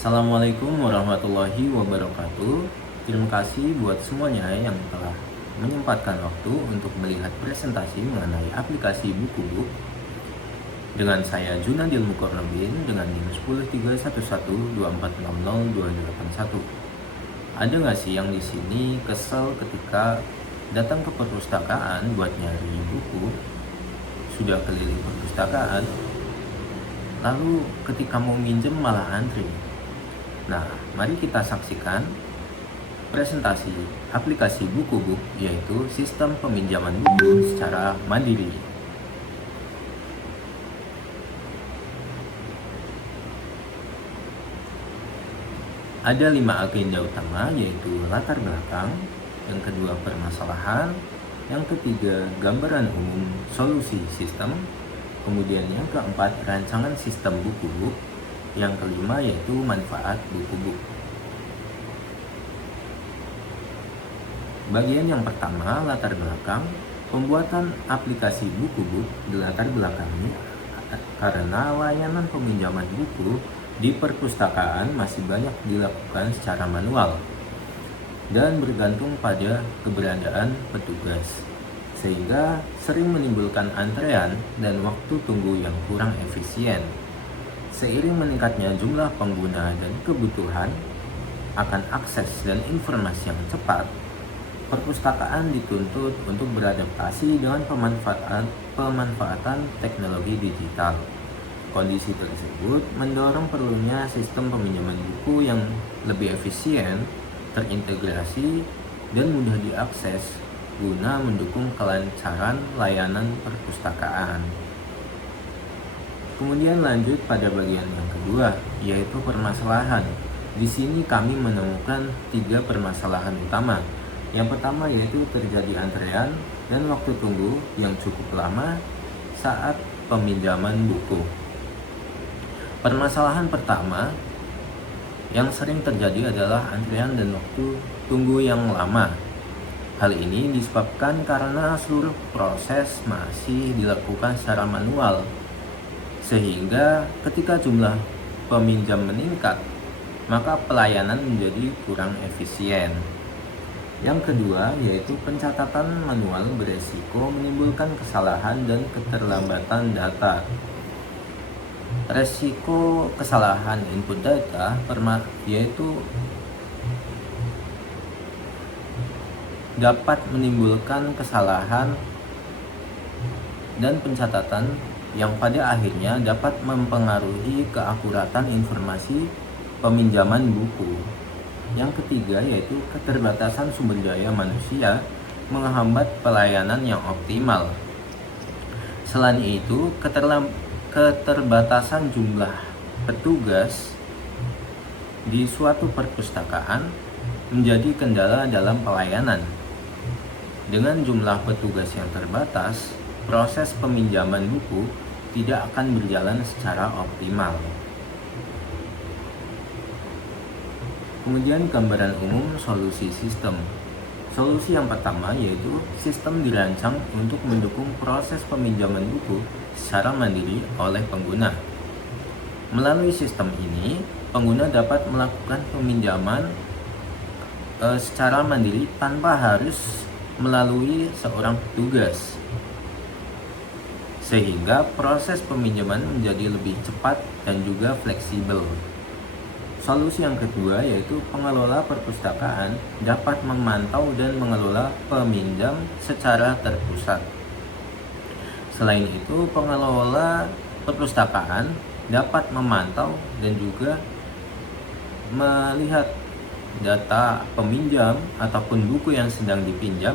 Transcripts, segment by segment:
Assalamualaikum warahmatullahi wabarakatuh. Terima kasih buat semuanya yang telah menyempatkan waktu untuk melihat presentasi mengenai aplikasi Bukubook dengan saya Junadil Mukornobin dengan NIM 103112460281. Ada nggak sih yang di sini kesel ketika datang ke perpustakaan buat nyari buku, sudah keliling perpustakaan, lalu ketika mau minjem malah antri? Nah, mari kita saksikan presentasi aplikasi Bukubook, yaitu sistem peminjaman buku secara mandiri. Ada 5 agenda utama, yaitu latar belakang, yang kedua permasalahan, yang ketiga gambaran umum solusi sistem, kemudian yang keempat rancangan sistem Bukubook, yang kelima yaitu manfaat Bukubook. Bagian yang pertama, latar belakang. Pembuatan aplikasi Bukubook dilatar belakangi karena layanan peminjaman buku di perpustakaan masih banyak dilakukan secara manual dan bergantung pada keberadaan petugas, sehingga sering menimbulkan antrean dan waktu tunggu yang kurang efisien. Seiring meningkatnya jumlah pengguna dan kebutuhan akan akses dan informasi yang cepat, perpustakaan dituntut untuk beradaptasi dengan pemanfaatan teknologi digital. Kondisi tersebut mendorong perlunya sistem peminjaman buku yang lebih efisien, terintegrasi, dan mudah diakses guna mendukung kelancaran layanan perpustakaan. Kemudian lanjut pada bagian yang kedua, yaitu permasalahan. Di sini kami menemukan 3 permasalahan utama. Yang pertama yaitu terjadi antrean dan waktu tunggu yang cukup lama saat peminjaman buku. Permasalahan pertama yang sering terjadi adalah antrean dan waktu tunggu yang lama. Hal ini disebabkan karena seluruh proses masih dilakukan secara manual, sehingga ketika jumlah peminjam meningkat, maka pelayanan menjadi kurang efisien. Yang kedua yaitu pencatatan manual beresiko menimbulkan kesalahan dan keterlambatan data. Resiko kesalahan input data yaitu dapat menimbulkan kesalahan dan pencatatan yang pada akhirnya dapat mempengaruhi keakuratan informasi peminjaman buku. Yang ketiga yaitu keterbatasan sumber daya manusia menghambat pelayanan yang optimal. Selain itu, keterbatasan jumlah petugas di suatu perpustakaan menjadi kendala dalam pelayanan. Dengan jumlah petugas yang terbatas, proses peminjaman buku tidak akan berjalan secara optimal. Kemudian gambaran umum solusi sistem. Solusi yang pertama yaitu sistem dirancang untuk mendukung proses peminjaman buku secara mandiri oleh pengguna. Melalui sistem ini, pengguna dapat melakukan peminjaman secara mandiri tanpa harus melalui seorang petugas, sehingga proses peminjaman menjadi lebih cepat dan juga fleksibel. Solusi yang kedua yaitu pengelola perpustakaan dapat memantau dan mengelola peminjam secara terpusat. Selain itu, pengelola perpustakaan dapat memantau dan juga melihat data peminjam ataupun buku yang sedang dipinjam,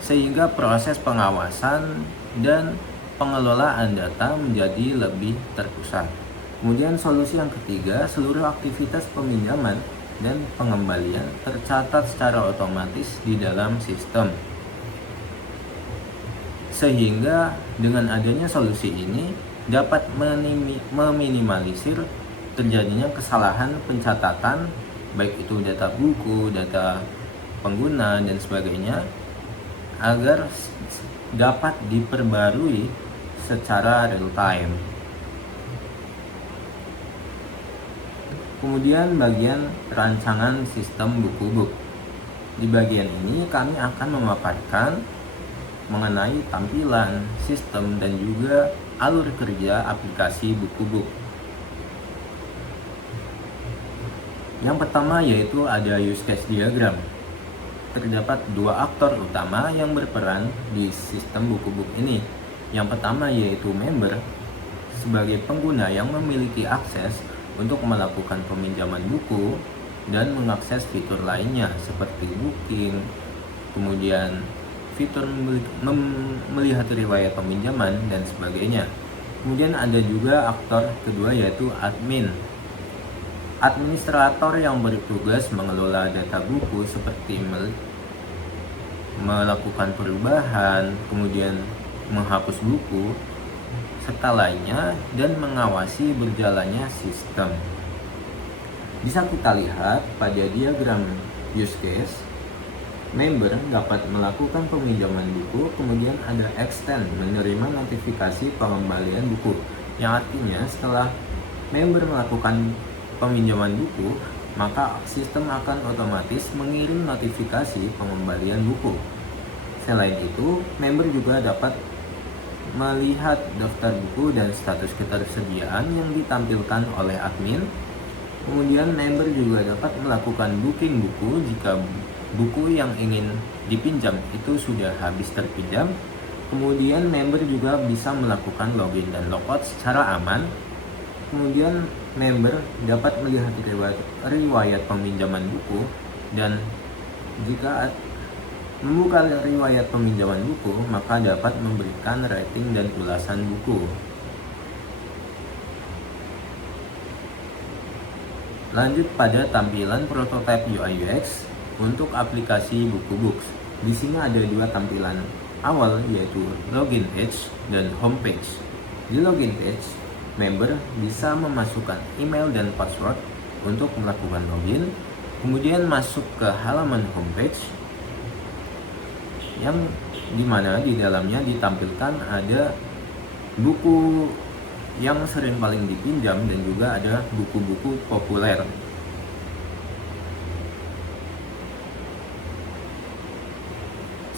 sehingga proses pengawasan dan pengelolaan data menjadi lebih terpusat. Kemudian solusi yang ketiga, seluruh aktivitas peminjaman dan pengembalian tercatat secara otomatis di dalam sistem. Sehingga dengan adanya solusi ini dapat meminimalisir terjadinya kesalahan pencatatan, baik itu data buku, data pengguna, dan sebagainya, agar dapat diperbarui secara real time. Kemudian bagian rancangan sistem buku book. Di bagian ini kami akan memaparkan mengenai tampilan, sistem, dan juga alur kerja aplikasi buku book. Yang pertama yaitu ada use case diagram. Terdapat dua aktor utama yang berperan di sistem buku book ini. Yang pertama yaitu member, sebagai pengguna yang memiliki akses untuk melakukan peminjaman buku dan mengakses fitur lainnya seperti booking, kemudian fitur melihat riwayat peminjaman dan sebagainya. Kemudian ada juga aktor kedua yaitu admin, administrator yang bertugas mengelola data buku seperti melakukan perubahan, kemudian menghapus buku, serta lainnya, dan mengawasi berjalannya sistem. Bisa kita lihat pada diagram use case, member dapat melakukan peminjaman buku, kemudian ada extend menerima notifikasi pengembalian buku, yang artinya setelah member melakukan peminjaman buku, maka sistem akan otomatis mengirim notifikasi pengembalian buku. Selain itu, member juga dapat melihat daftar buku dan status ketersediaan yang ditampilkan oleh admin. Kemudian member juga dapat melakukan booking buku jika buku yang ingin dipinjam itu sudah habis terpinjam. Kemudian member juga bisa melakukan login dan logout secara aman. Kemudian member dapat melihat riwayat peminjaman buku, dan jika membuka riwayat peminjaman buku, maka dapat memberikan rating dan ulasan buku. Lanjut pada tampilan prototype UI UX untuk aplikasi buku books. Di sini ada dua tampilan awal, yaitu login page dan home page. Di login page, member bisa memasukkan email dan password untuk melakukan login, kemudian masuk ke halaman homepage yang dimana di dalamnya ditampilkan ada buku yang sering paling dipinjam dan juga ada buku-buku populer.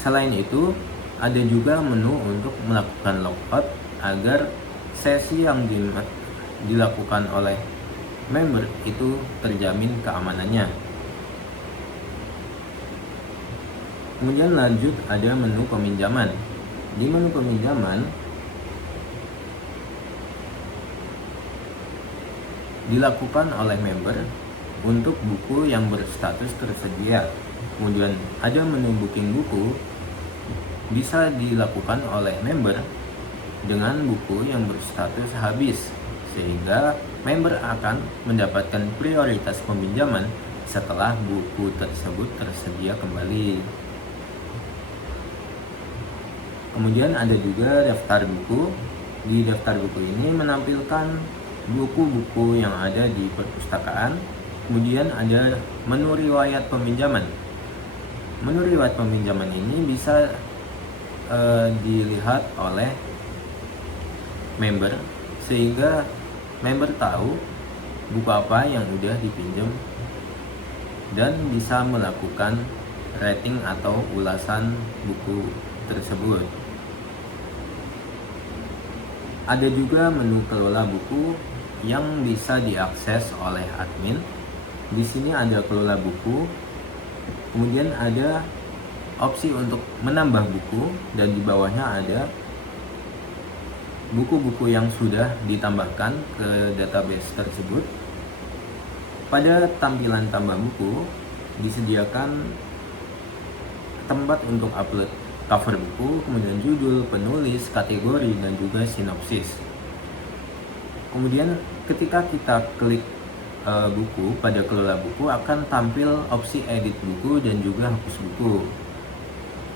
Selain itu, ada juga menu untuk melakukan logout agar sesi yang dilakukan oleh member itu terjamin keamanannya. Kemudian lanjut ada menu peminjaman. Di menu peminjaman dilakukan oleh member untuk buku yang berstatus tersedia. Kemudian ada menu booking buku, bisa dilakukan oleh member dengan buku yang berstatus habis, sehingga member akan mendapatkan prioritas peminjaman setelah buku tersebut tersedia kembali. Kemudian ada juga daftar buku. Di daftar buku ini menampilkan buku-buku yang ada di perpustakaan. Kemudian ada menu riwayat peminjaman. Menu riwayat peminjaman ini bisa dilihat oleh member, sehingga member tahu buku apa yang udah dipinjam dan bisa melakukan rating atau ulasan buku tersebut. Ada juga menu kelola buku yang bisa diakses oleh admin. Di sini ada kelola buku, kemudian ada opsi untuk menambah buku, dan di bawahnya ada buku-buku yang sudah ditambahkan ke database tersebut. Pada tampilan tambah buku disediakan tempat untuk upload cover buku, kemudian judul, penulis, kategori, dan juga sinopsis. Kemudian ketika kita klik buku pada kelola buku, akan tampil opsi edit buku dan juga hapus buku.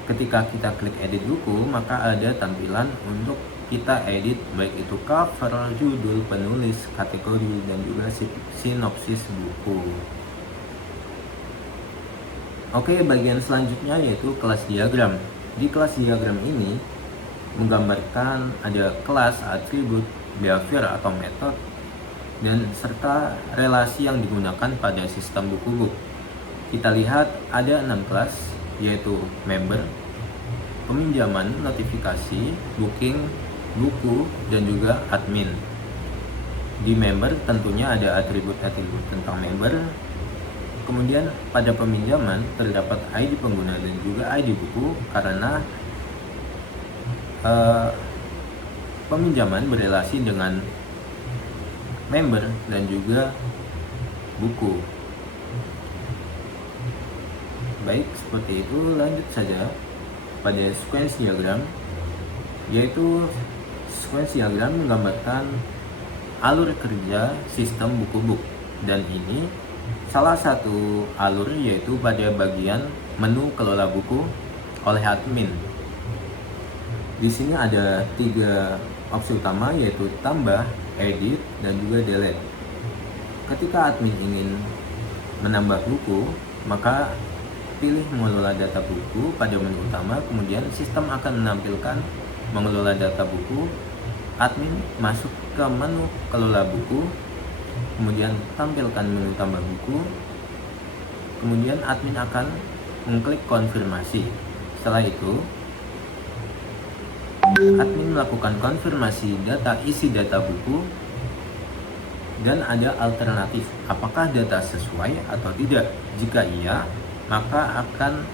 Ketika kita klik edit buku, maka ada tampilan untuk kita edit baik itu cover, judul, penulis, kategori, dan juga sinopsis buku. Oke, bagian selanjutnya yaitu kelas diagram. Di kelas diagram ini menggambarkan ada kelas, atribut, behavior atau metode, dan serta relasi yang digunakan pada sistem buku book. Kita lihat ada 6 kelas, yaitu member, peminjaman, notifikasi, booking, buku, dan juga admin. Di member tentunya ada atribut-atribut tentang member. Kemudian pada peminjaman terdapat ID pengguna dan juga ID buku, karena peminjaman berelasi dengan member dan juga buku. Baik, seperti itu. Lanjut saja pada sequence diagram, yaitu sequence diagram menggambarkan alur kerja sistem buku book, dan ini salah satu alur yaitu pada bagian menu kelola buku oleh admin. Di sini ada 3 opsi utama, yaitu tambah, edit, dan juga delete. Ketika admin ingin menambah buku, maka pilih mengelola data buku pada menu utama, kemudian sistem akan menampilkan mengelola data buku. Admin masuk ke menu kelola buku, kemudian tampilkan menu tambah buku, kemudian admin akan mengklik konfirmasi. Setelah itu admin melakukan konfirmasi isi data buku, dan ada alternatif apakah data sesuai atau tidak. Jika iya, maka akan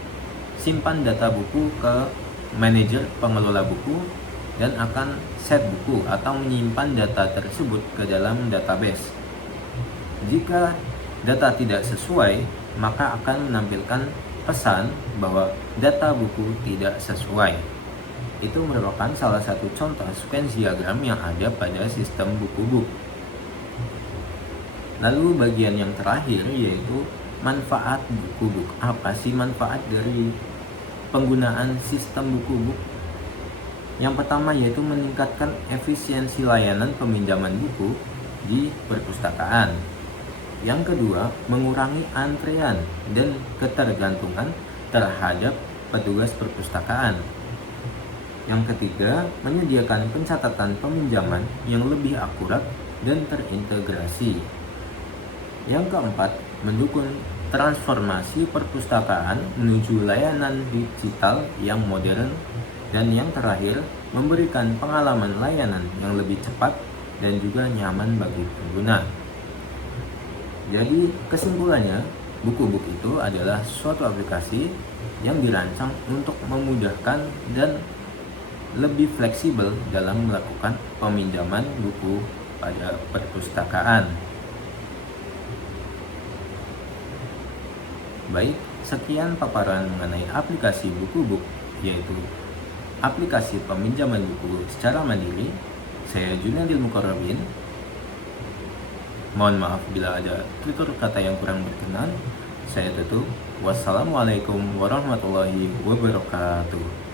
simpan data buku ke manajer pengelola buku dan akan set buku atau menyimpan data tersebut ke dalam database. Jika data tidak sesuai, maka akan menampilkan pesan bahwa data buku tidak sesuai. Itu merupakan salah satu contoh sequence diagram yang ada pada sistem buku book. Lalu bagian yang terakhir yaitu manfaat buku book. Apa sih manfaat dari penggunaan sistem buku book? Yang pertama yaitu meningkatkan efisiensi layanan peminjaman buku di perpustakaan. Yang kedua, mengurangi antrean dan ketergantungan terhadap petugas perpustakaan. Yang ketiga, menyediakan pencatatan peminjaman yang lebih akurat dan terintegrasi. Yang keempat, mendukung transformasi perpustakaan menuju layanan digital yang modern. Dan yang terakhir, memberikan pengalaman layanan yang lebih cepat dan juga nyaman bagi pengguna. Jadi kesimpulannya, buku book itu adalah suatu aplikasi yang dirancang untuk memudahkan dan lebih fleksibel dalam melakukan peminjaman buku pada perpustakaan. Baik, sekian paparan mengenai aplikasi buku book, yaitu aplikasi peminjaman buku secara mandiri. Saya Junadil Mukarrabin. Mohon maaf bila ada tutur kata yang kurang berkenan. Saya tutup. Wassalamualaikum warahmatullahi wabarakatuh.